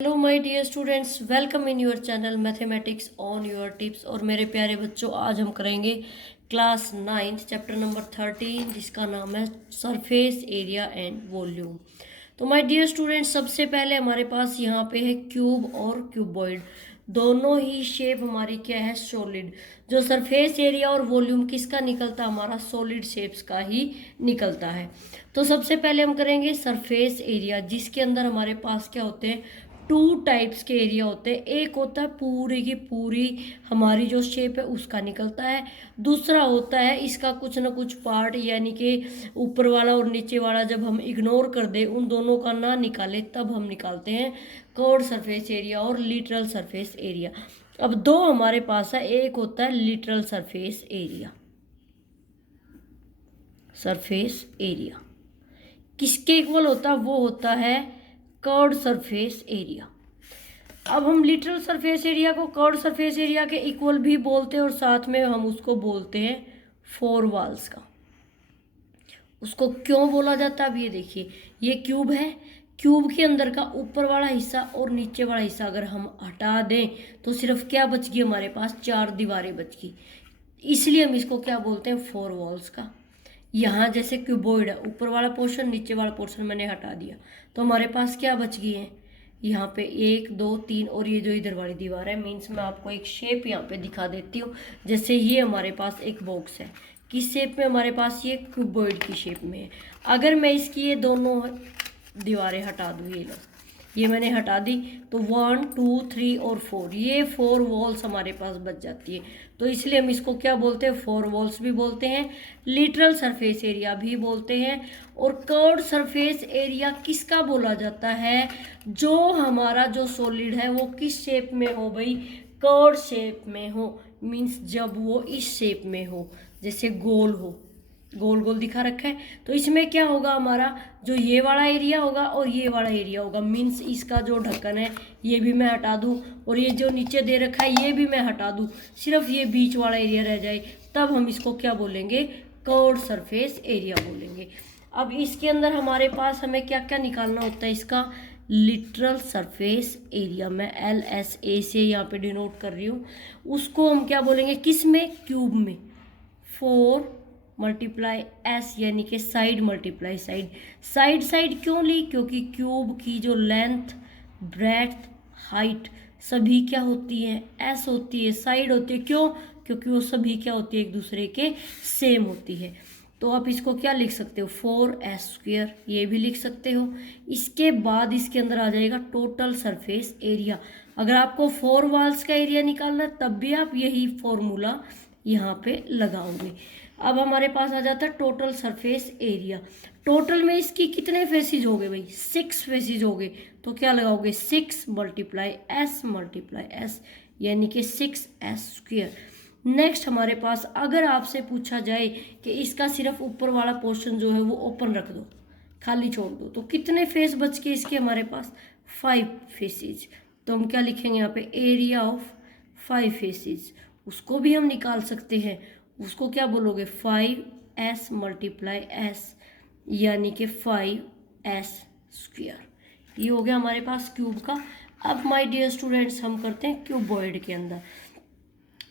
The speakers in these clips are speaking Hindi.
Hello my dear students, welcome in your channel mathematics on your tips. और मेरे प्यारे बच्चों, आज हम करेंगे क्लास 9 चैप्टर नंबर 13 जिसका नाम है सरफेस एरिया एंड वॉल्यूम। तो माय डियर स्टूडेंट्स, सबसे पहले हमारे पास यहाँ पे है क्यूब और क्यूबॉइड। दोनों ही शेप हमारी क्या है, सॉलिड। जो सरफेस एरिया और वॉल्यूम किसका निकलता है, हमारा सॉलिड शेप्स का ही निकलता है। तो सबसे पहले हम करेंगे सरफेस एरिया, जिसके अंदर हमारे पास क्या होते हैं, टू टाइप्स के एरिया होते हैं। एक होता है पूरी की पूरी हमारी जो शेप है उसका निकलता है। दूसरा होता है इसका कुछ ना कुछ पार्ट, यानी कि ऊपर वाला और नीचे वाला जब हम इग्नोर कर दें, उन दोनों का ना निकाले, तब हम निकालते हैं कर्व्ड सरफेस एरिया और लिटरल सरफेस एरिया। अब दो हमारे पास है, एक होता है literal surface area. Surface area किसके इक्वल होता है, वो होता है कर्व्ड सरफेस एरिया। अब हम लिटरल सरफेस एरिया को कर्व्ड सरफेस एरिया के इक्वल भी बोलते हैं और साथ में हम उसको बोलते हैं फोर वॉल्स का। उसको क्यों बोला जाता है, अब ये देखिए, ये क्यूब है। क्यूब के अंदर का ऊपर वाला हिस्सा और नीचे वाला हिस्सा अगर हम हटा दें तो सिर्फ क्या बच गई, हमारे पास चार दीवारें बच गई। इसलिए हम इसको क्या बोलते हैं, फोर वॉल्स का। यहाँ जैसे क्यूबॉइड है, ऊपर वाला पोर्शन नीचे वाला पोर्शन मैंने हटा दिया, तो हमारे पास क्या बच गई है, यहाँ पे एक दो तीन, और ये जो इधर वाली दीवार है, मीन्स मैं आपको एक शेप यहाँ पे दिखा देती हूँ। जैसे ये हमारे पास एक बॉक्स है, किस शेप में, हमारे पास ये क्यूबॉइड की शेप में है। अगर मैं इसकी ये दोनों दीवारें हटा दूँ, ये मैंने हटा दी, तो 1 2 3 और 4, ये फोर वॉल्स हमारे पास बच जाती है। तो इसलिए हम इसको क्या बोलते हैं, फोर वॉल्स भी बोलते हैं, लिटरल सरफेस एरिया भी बोलते हैं। और कर्व्ड सरफेस एरिया किसका बोला जाता है, जो हमारा जो सॉलिड है वो किस शेप में हो भाई, कर्व्ड शेप में हो। मीन्स जब वो इस शेप में हो, जैसे गोल हो, गोल गोल दिखा रखा है, तो इसमें क्या होगा, हमारा जो ये वाला एरिया होगा और ये वाला एरिया होगा। मीन्स इसका जो ढक्कन है ये भी मैं हटा दूँ, और ये जो नीचे दे रखा है ये भी मैं हटा दूँ, सिर्फ ये बीच वाला एरिया रह जाए, तब हम इसको क्या बोलेंगे, कर्व्ड सरफेस एरिया बोलेंगे। अब इसके अंदर हमारे पास हमें क्या क्या निकालना होता है, इसका लिटरल सरफेस एरिया, मैं LSA से यहाँ पे डिनोट कर रही हूँ। उसको हम क्या बोलेंगे, किस में, क्यूब में। 4 मल्टीप्लाई एस, यानी कि side multiply side. Side side क्यों ली, क्योंकि क्यूब की जो लेंथ, ब्रेड्थ, हाइट सभी क्या होती है, एस होती है, साइड होती है। क्यों, क्योंकि वो सभी क्या होती है, एक दूसरे के सेम होती है। तो आप इसको क्या लिख सकते हो, 4s², ये भी लिख सकते हो। इसके बाद इसके अंदर आ जाएगा टोटल सरफेस एरिया। अगर आपको फोर वॉल्स का एरिया निकालना है तब भी आप यही फॉर्मूला यहाँ पे लगाओगे। अब हमारे पास आ जाता है टोटल सरफेस एरिया। टोटल में इसकी कितने फेसिज हो गए भाई, 6 फेसिज हो गए, तो क्या लगाओगे, 6 मल्टीप्लाई एस, यानी कि 6s²। नेक्स्ट हमारे पास, अगर आपसे पूछा जाए कि इसका सिर्फ ऊपर वाला पोर्शन जो है वो ओपन रख दो, खाली छोड़ दो, तो कितने फेस बच के इसके, हमारे पास 5 फेसिज। तो हम क्या लिखेंगे यहाँ पे, एरिया ऑफ 5 फेसिज। उसको भी हम निकाल सकते हैं, उसको क्या बोलोगे, 5s मल्टीप्लाई एस, यानी कि 5s²। ये हो गया हमारे पास क्यूब का। अब माय डियर स्टूडेंट्स, हम करते हैं क्यूबॉइड के अंदर।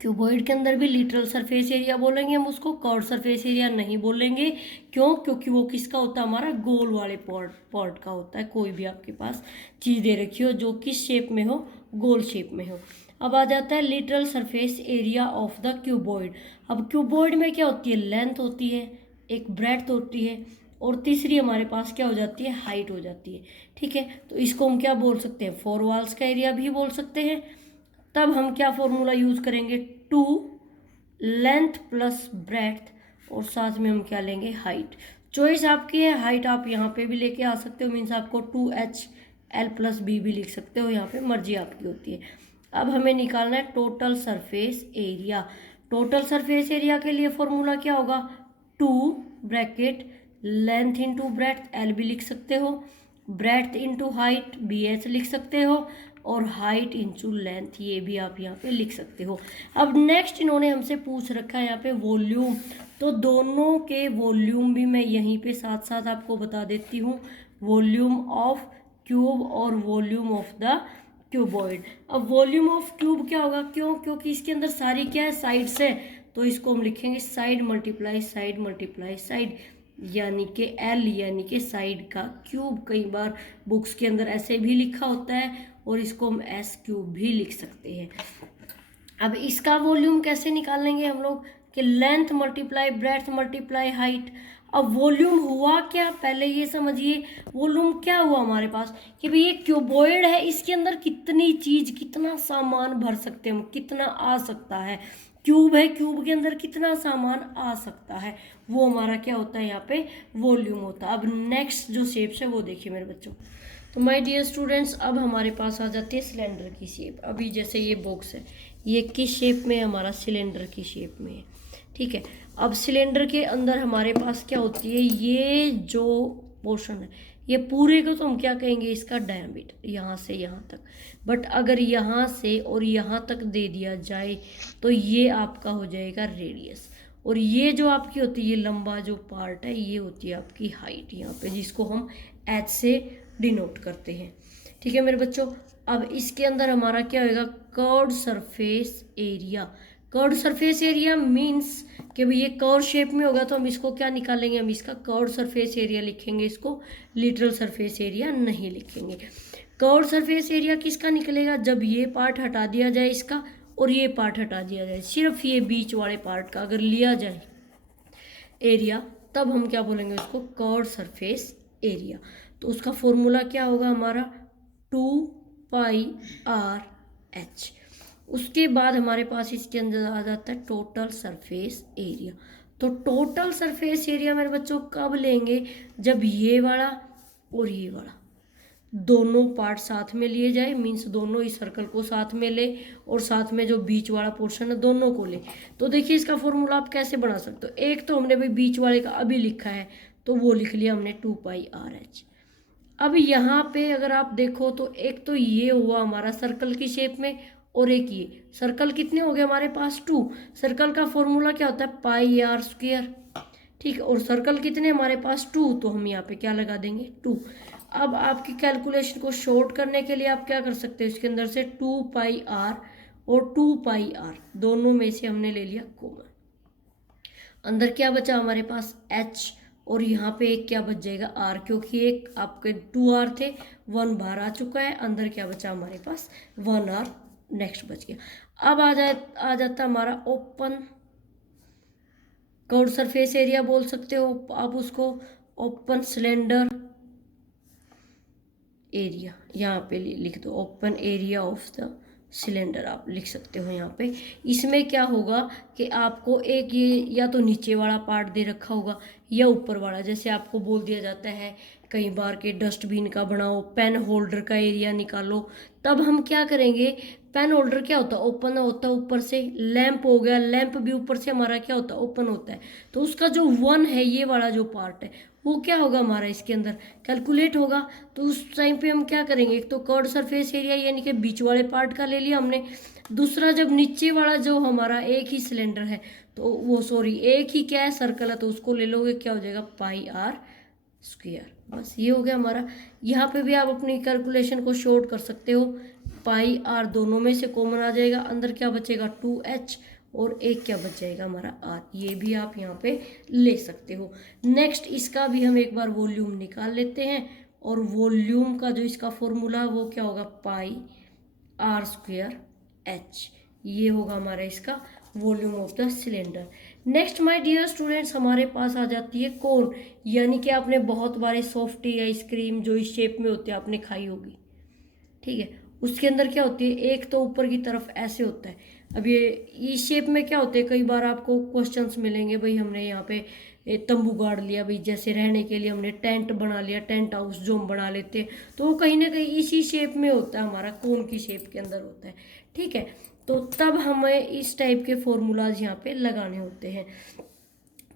क्यूबॉइड के अंदर भी लिटरल सरफेस एरिया बोलेंगे हम उसको, कर्व्ड सरफेस एरिया नहीं बोलेंगे। क्यों, क्योंकि वो किसका होता है, हमारा गोल वाले पॉट का होता है। कोई भी आपके पास चीज़ दे रखी हो जो किस शेप में हो, गोल शेप में हो। अब आ जाता है literal surface area of the cuboid. अब क्यूबॉइड में क्या होती है, लेंथ होती है, एक ब्रेड्थ होती है, और तीसरी हमारे पास क्या हो जाती है, हाइट हो जाती है। ठीक है, तो इसको हम क्या बोल सकते हैं, फोर वॉल्स का एरिया भी बोल सकते हैं। तब हम क्या फॉर्मूला यूज करेंगे, 2 लेंथ प्लस ब्रेड्थ, और साथ में हम क्या लेंगे, हाइट। चॉइस आपकी है, हाइट आप यहाँ पे भी लेके आ सकते हो, मीन्स आपको 2HL+B भी लिख सकते हो, यहाँ पे मर्जी आपकी होती है। अब हमें निकालना है total surface area. Total surface area के लिए फॉर्मूला क्या होगा, 2 bracket length into breadth, L भी लिख सकते हो, ब्रेड्थ इंटू हाइट, BH लिख सकते हो, और हाइट इंटू लेंथ, ये भी आप यहाँ पे लिख सकते हो। अब नेक्स्ट इन्होंने हमसे पूछ रखा है यहाँ पे वॉल्यूम, तो दोनों के वॉल्यूम भी मैं यहीं पे साथ साथ आपको बता देती हूँ। वॉल्यूम ऑफ क्यूब और वॉल्यूम ऑफ द क्यूबॉइड। अब वॉल्यूम ऑफ क्यूब क्या होगा, क्यों, क्योंकि इसके अंदर सारी क्या है, साइड्स है, तो इसको हम लिखेंगे साइड मल्टीप्लाई साइड, यानी कि एल यानी कि साइड का क्यूब। कई बार बुक्स के अंदर ऐसे भी लिखा होता है और इसको हम एस क्यूब भी लिख सकते हैं। अब इसका वॉल्यूम कैसे निकालेंगे हम लोग, कि length multiply breadth multiply height. अब वॉल्यूम हुआ क्या, पहले ये समझिए वॉल्यूम क्या हुआ हमारे पास, कि भाई ये क्यूबॉइड है, इसके अंदर कितनी चीज, कितना सामान भर सकते हैं हम, कितना आ सकता है। क्यूब है, क्यूब के अंदर कितना सामान आ सकता है, वो हमारा क्या होता है यहाँ पे वॉल्यूम होता है। अब नेक्स्ट जो शेप्स है वो देखिए मेरे बच्चों। तो माय डियर स्टूडेंट्स, अब हमारे पास आ जाती है सिलेंडर की शेप। अभी जैसे ये बॉक्स है, ये किस शेप में है, हमारा सिलेंडर की शेप में है, ठीक है। अब सिलेंडर के अंदर हमारे पास क्या होती है, ये जो पोर्शन है, ये पूरे को तो हम क्या कहेंगे, इसका डायमीटर, यहाँ से यहाँ तक। बट अगर यहाँ से और यहाँ तक दे दिया जाए तो ये आपका हो जाएगा रेडियस। और ये जो आपकी होती है, ये लंबा जो पार्ट है, ये होती है आपकी हाइट यहाँ पे, जिसको हम एच से डिनोट करते हैं, ठीक है मेरे बच्चों। अब इसके अंदर हमारा क्या होगा, curved surface area. Curved surface area means कि भाई ये कर्व शेप में होगा तो हम इसको क्या निकालेंगे, हम इसका कर्व्ड सरफेस एरिया लिखेंगे, इसको लिटरल सरफेस एरिया नहीं लिखेंगे। कर्व्ड सरफेस एरिया किसका निकलेगा, जब ये पार्ट हटा दिया जाए इसका और ये पार्ट हटा दिया जाए, सिर्फ ये बीच वाले पार्ट का अगर लिया जाए एरिया, तब हम क्या बोलेंगे उसको, कर्व्ड सरफेस एरिया। तो उसका फॉर्मूला क्या होगा हमारा, 2πr/h। उसके बाद हमारे पास इसके अंदर आ जाता है टोटल सरफेस एरिया। तो टोटल सरफेस एरिया मेरे बच्चों कब लेंगे, जब ये वाला और ये वाला दोनों पार्ट साथ में लिए जाए, मीन्स दोनों ही सर्कल को साथ में ले और साथ में जो बीच वाला पोर्शन है दोनों को ले। तो देखिए इसका फॉर्मूला आप कैसे बना सकते हो, एक तो हमने भाई बीच वाले का अभी लिखा है तो वो लिख लिया हमने 2πr/h। अब यहाँ पे अगर आप देखो तो एक तो ये हुआ हमारा सर्कल की शेप में, और एक ये सर्कल कितने हो गए हमारे पास, 2। सर्कल का फॉर्मूला क्या होता है, πr², ठीक है। और सर्कल कितने हमारे पास 2, तो हम यहाँ पे क्या लगा देंगे 2। अब आपकी कैलकुलेशन को शॉर्ट करने के लिए आप क्या कर सकते हो, इसके अंदर से 2πr और 2πr दोनों में से हमने ले लिया कॉमन, अंदर क्या बचा हमारे पास h, और यहाँ पे एक क्या बच जाएगा r, क्योंकि एक आपके 2r थे, 1 बाहर आ चुका है, अंदर क्या बचा हमारे पास 1r नेक्स्ट बच गया। अब आ जाता हमारा ओपन कर्व्ड सरफेस एरिया बोल सकते हो आप उसको, ओपन सिलेंडर एरिया, यहाँ पे लिख दो open area of the cylinder, आप लिख सकते हो यहाँ पे। इसमें क्या होगा कि आपको एक ये या तो नीचे वाला पार्ट दे रखा होगा या ऊपर वाला, जैसे आपको बोल दिया जाता है कई बार के डस्टबिन का बनाओ, पेन होल्डर का एरिया निकालो, तब हम क्या करेंगे, पेन होल्डर क्या होता है, ओपन होता है ऊपर से। लैंप हो गया, लैंप भी ऊपर से हमारा क्या होता है, ओपन होता है। तो उसका जो 1 है, ये वाला जो पार्ट है, वो क्या होगा हमारा इसके अंदर कैलकुलेट होगा। तो उस टाइम पे हम क्या करेंगे, एक तो कर्व्ड सरफेस एरिया यानी कि बीच वाले पार्ट का ले लिया हमने, दूसरा जब नीचे वाला जो हमारा एक ही सिलेंडर है, तो वो सॉरी एक ही क्या है सर्कल है, तो उसको ले लोगे, क्या हो जाएगा πr²। बस ये हो गया हमारा। यहाँ पे भी आप अपनी कैलकुलेशन को शॉर्ट कर सकते हो, πr दोनों में से कॉमन आ जाएगा, अंदर क्या बचेगा 2h और एक क्या बच जाएगा हमारा r, ये भी आप यहाँ पे ले सकते हो। नेक्स्ट इसका भी हम एक बार वॉल्यूम निकाल लेते हैं, और वॉल्यूम का जो इसका फॉर्मूला है वो क्या होगा, πr²h, ये होगा हमारा इसका volume of the cylinder. Next my dear students, हमारे पास आ जाती है कोन, यानी कि आपने बहुत बारे सॉफ्टी आइसक्रीम जो इस शेप में होती है आपने खाई होगी, ठीक है। उसके अंदर क्या होती है, एक तो ऊपर की तरफ ऐसे होता है। अब ये इस शेप में क्या होते हैं, कई बार आपको क्वेश्चंस मिलेंगे, भाई हमने यहाँ पे तंबू गाड़ लिया, भाई जैसे रहने के लिए हमने टेंट बना लिया, टेंट हाउस जो हम बना लेते हैं, तो वो कहीं ना कहीं इसी शेप में होता है, हमारा कोन की शेप के अंदर होता है, ठीक है। तो तब हमें इस टाइप के फॉर्मूलाज यहाँ पे लगाने होते हैं।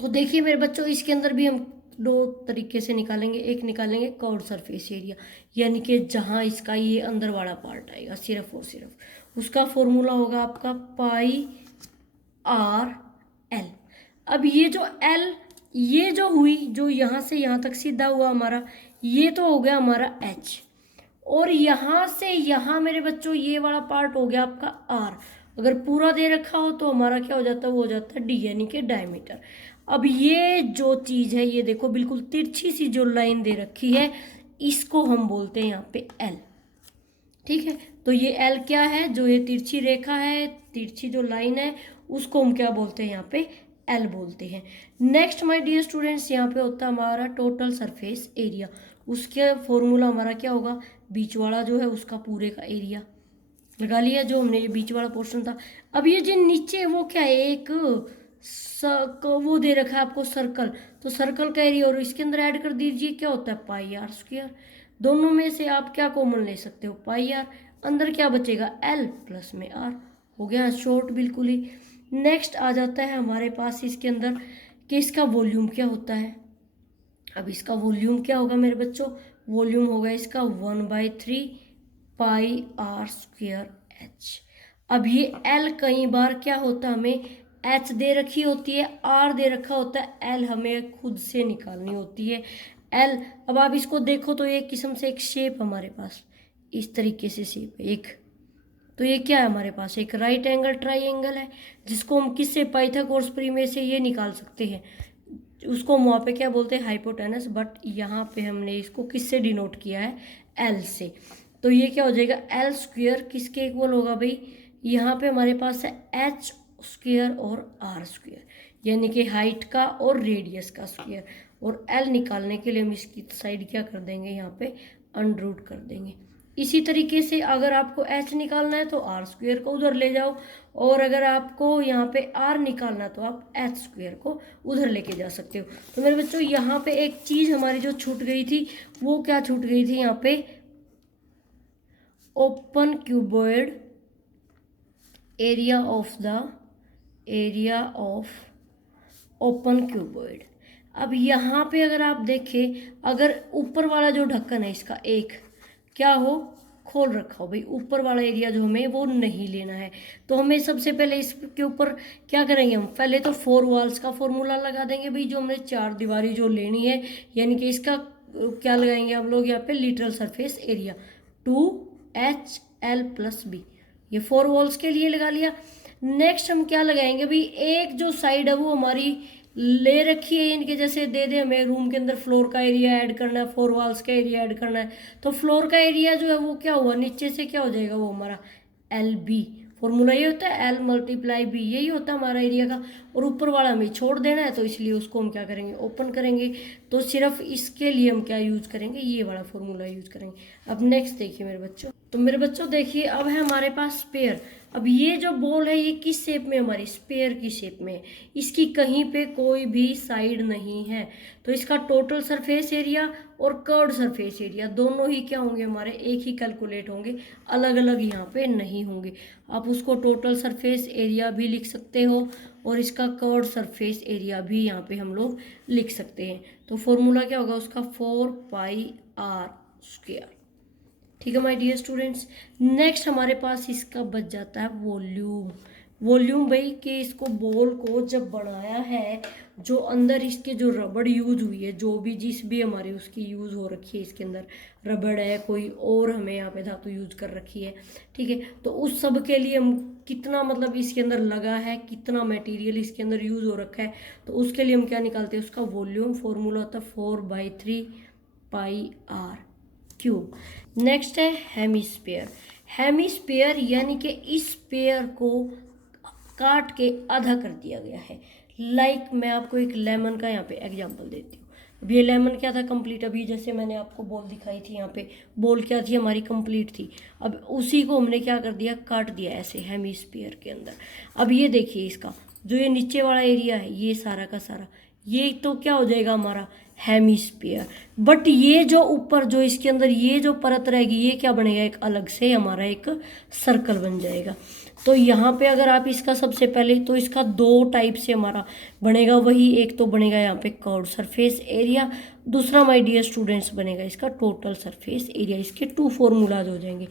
तो देखिए मेरे बच्चों, इसके अंदर भी हम 2 तरीके से निकालेंगे। एक निकालेंगे कर्व्ड सरफेस एरिया, यानी कि जहाँ इसका ये अंदर वाला पार्ट आएगा सिर्फ और सिर्फ, उसका फॉर्मूला होगा आपका πr/l। अब ये जो l, ये जो हुई, जो यहाँ से यहाँ तक सीधा हुआ हमारा, ये तो हो गया हमारा h, और यहाँ से यहाँ मेरे बच्चों ये वाला पार्ट हो गया आपका आर। अगर पूरा दे रखा हो तो हमारा क्या हो जाता है, वो हो जाता है डी यानी कि डायमीटर। अब ये जो चीज़ है ये देखो बिल्कुल तिरछी सी जो लाइन दे रखी है इसको हम बोलते हैं यहाँ पे एल। ठीक है, तो ये एल क्या है, जो ये तिरछी रेखा है, तिरछी जो लाइन है उसको हम क्या बोलते हैं यहाँ पे एल बोलते हैं। नेक्स्ट माय डियर स्टूडेंट्स, यहाँ पे होता है हमारा टोटल सरफेस एरिया। उसके फॉर्मूला हमारा क्या होगा, बीच वाला जो है उसका पूरे का एरिया लगा लिया, जो हमने ये बीच वाला पोर्शन था। अब ये जो नीचे वो क्या है, एक वो दे रखा है आपको सर्कल, तो सर्कल का एरिया और इसके अंदर ऐड कर दीजिए, क्या होता है पाई आर स्क्वायर। दोनों में से आप क्या कॉमन ले सकते हो, पाई आर, अंदर क्या बचेगा एल प्लस में आर, हो गया शॉर्ट बिल्कुल ही। नेक्स्ट आ जाता है हमारे पास इसके अंदर कि इसका वॉल्यूम क्या होता है। अब इसका वॉल्यूम क्या होगा मेरे बच्चों, वॉल्यूम होगा इसका 1/3 पाई आर स्क्वायर एच। अब ये एल कई बार क्या होता है, हमें एच दे रखी होती है, आर दे रखा होता है, एल हमें खुद से निकालनी होती है एल। अब आप इसको देखो तो एक किस्म से एक शेप हमारे पास इस तरीके से शेप है एक, तो ये क्या है हमारे पास एक राइट एंगल ट्राइंगल है, जिसको हम किससे पाइथागोरस प्रमेय से ये निकाल सकते हैं, उसको हम वहाँ पे क्या बोलते हैं हाइपोटेनस, बट यहाँ पे हमने इसको किससे डिनोट किया है एल से। तो ये क्या हो जाएगा एल स्क्वायर किसके इक्वल होगा भाई, यहाँ पे हमारे पास है एच स्क्वायर और आर स्क्वायर, यानी कि हाइट का और रेडियस का स्क्वायर। और एल निकालने के लिए हम इसकी साइड क्या कर देंगे, यहाँ पे अंडररूट कर देंगे। इसी तरीके से अगर आपको एच निकालना है तो आर स्क्वायर को उधर ले जाओ, और अगर आपको यहाँ पे आर निकालना है तो आप एच स्क्वायर को उधर लेके जा सकते हो। तो मेरे बच्चों यहाँ पे एक चीज़ हमारी जो छूट गई थी, वो क्या छूट गई थी, यहाँ पे open cuboid area of open cuboid. अब यहाँ पे अगर आप देखें, अगर ऊपर वाला जो ढक्कन है इसका एक क्या हो खोल रखा हो भाई, ऊपर वाला एरिया जो हमें वो नहीं लेना है, तो हमें सबसे पहले इसके ऊपर क्या करेंगे, हम पहले तो 4 वॉल्स का फॉर्मूला लगा देंगे भाई, जो हमने 4 दीवारी जो लेनी है, यानी कि इसका क्या लगाएंगे हम लोग यहाँ पे literal surface area 2HL + B, ये 4 वॉल्स के लिए लगा लिया। नेक्स्ट हम क्या लगाएंगे भाई, एक जो साइड है वो हमारी ले रखी है, इनके जैसे दे दे हमें रूम के अंदर फ्लोर का एरिया ऐड करना है, 4 वॉल्स का एरिया ऐड करना है, तो फ्लोर का एरिया जो है वो क्या हुआ, नीचे से क्या हो जाएगा वो हमारा LB, फॉर्मूला ये होता है L × B, यही होता है हमारा एरिया का। और ऊपर वाला हमें छोड़ देना है, तो इसलिए उसको हम क्या करेंगे ओपन करेंगे, तो सिर्फ इसके लिए हम क्या यूज करेंगे, ये वाला फॉर्मूला यूज करेंगे। अब नेक्स्ट देखिए मेरे बच्चों, तो मेरे बच्चों देखिए अब है हमारे पास स्पेयर। अब ये जो बॉल है ये किस शेप में, हमारी स्पेयर की शेप में है, इसकी कहीं पे कोई भी साइड नहीं है, तो इसका टोटल सरफेस एरिया और कर्व्ड सरफेस एरिया दोनों ही क्या होंगे हमारे एक ही कैलकुलेट होंगे, अलग अलग यहाँ पे नहीं होंगे। आप उसको टोटल सरफेस एरिया भी लिख सकते हो और इसका कर्व्ड सरफेस एरिया भी यहाँ पे हम लोग लिख सकते हैं। तो फॉर्मूला क्या होगा उसका 4πr²। ठीक है माय डियर स्टूडेंट्स। नेक्स्ट हमारे पास इसका बच जाता है वॉल्यूम। वॉल्यूम भाई कि इसको बॉल को जब बनाया है, जो अंदर इसके जो रबड़ यूज हुई है, जो भी जिस भी हमारी उसकी यूज़ हो रखी है, इसके अंदर रबड़ है, कोई और हमें यहाँ पे धातु यूज कर रखी है, ठीक है, तो उस सब के लिए हम कितना मतलब इसके अंदर लगा है, कितना मटेरियल इसके अंदर यूज हो रखा है, तो उसके लिए हम क्या निकालते हैं, उसका वॉल्यूम फॉर्मूला होता है 4/3 πr³। नेक्स्ट है हेमिस्फीयर। हेमिस्फीयर यानी कि इस पेयर को काट के आधा कर दिया गया है। मैं आपको एक लेमन का यहाँ पे एग्जांपल देती हूँ। अब ये लेमन क्या था, कंप्लीट, अभी जैसे मैंने आपको बॉल दिखाई थी, यहाँ पे बॉल क्या थी हमारी, कंप्लीट थी। अब उसी को हमने क्या कर दिया, काट दिया ऐसे हेमिस्फीयर के अंदर। अब ये देखिए इसका जो ये नीचे वाला एरिया है, ये सारा का सारा ये तो क्या हो जाएगा हमारा हेमिस्फीयर, बट ये जो ऊपर जो इसके अंदर ये जो परत रहेगी, ये क्या बनेगा, एक अलग से हमारा एक सर्कल बन जाएगा। तो यहाँ पे अगर आप इसका सबसे पहले तो इसका 2 टाइप से हमारा बनेगा, वही एक तो बनेगा यहाँ पे कर्व्ड सरफेस एरिया, दूसरा माय डियर स्टूडेंट्स बनेगा इसका टोटल सरफेस एरिया। इसके 2 फॉर्मूलाज हो जाएंगे।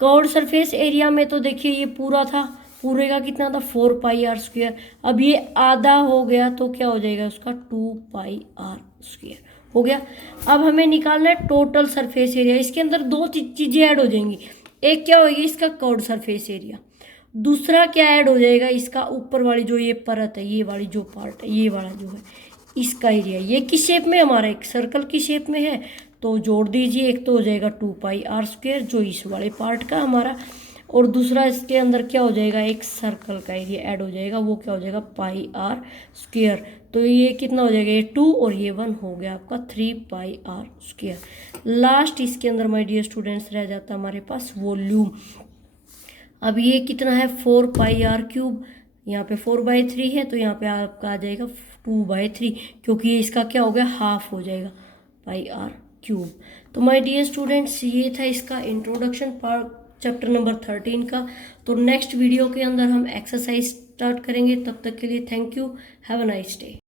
कर्व्ड सरफेस एरिया में तो देखिए ये पूरा था, पूरे का कितना था 4πr²। अब ये आधा हो गया तो क्या हो जाएगा उसका 2πr² हो गया। अब हमें निकालना है टोटल सरफेस एरिया। इसके अंदर दो चीज़ें ऐड हो जाएंगी। एक क्या होगी, इसका कर्व्ड सरफेस एरिया। दूसरा क्या ऐड हो जाएगा, इसका ऊपर वाली जो ये परत है, ये वाली जो पार्ट है, ये वाला जो है इसका एरिया। ये किस शेप में, हमारा एक सर्कल की शेप में है, तो जोड़ दीजिए। एक तो हो जाएगा 2πr² जो इस वाले पार्ट का हमारा, और दूसरा इसके अंदर क्या हो जाएगा, एक सर्कल का एरिया ऐड हो जाएगा, वो क्या हो जाएगा πr²। तो ये कितना हो जाएगा, ये 2 और ये 1 हो गया आपका 3πr²। लास्ट इसके अंदर माय डियर स्टूडेंट्स रह जाता हमारे पास वॉल्यूम। अब ये कितना है 4πr³। यहाँ पे 4/3 है, तो यहाँ पे आपका आ जाएगा 2/3, क्योंकि ये इसका क्या हो गया, हाफ हो जाएगा πr³। तो माय डियर स्टूडेंट्स ये था इसका इंट्रोडक्शन पार्ट चैप्टर नंबर 13 का। तो नेक्स्ट वीडियो के अंदर हम एक्सरसाइज स्टार्ट करेंगे। तब तक के लिए thank you, have a nice day.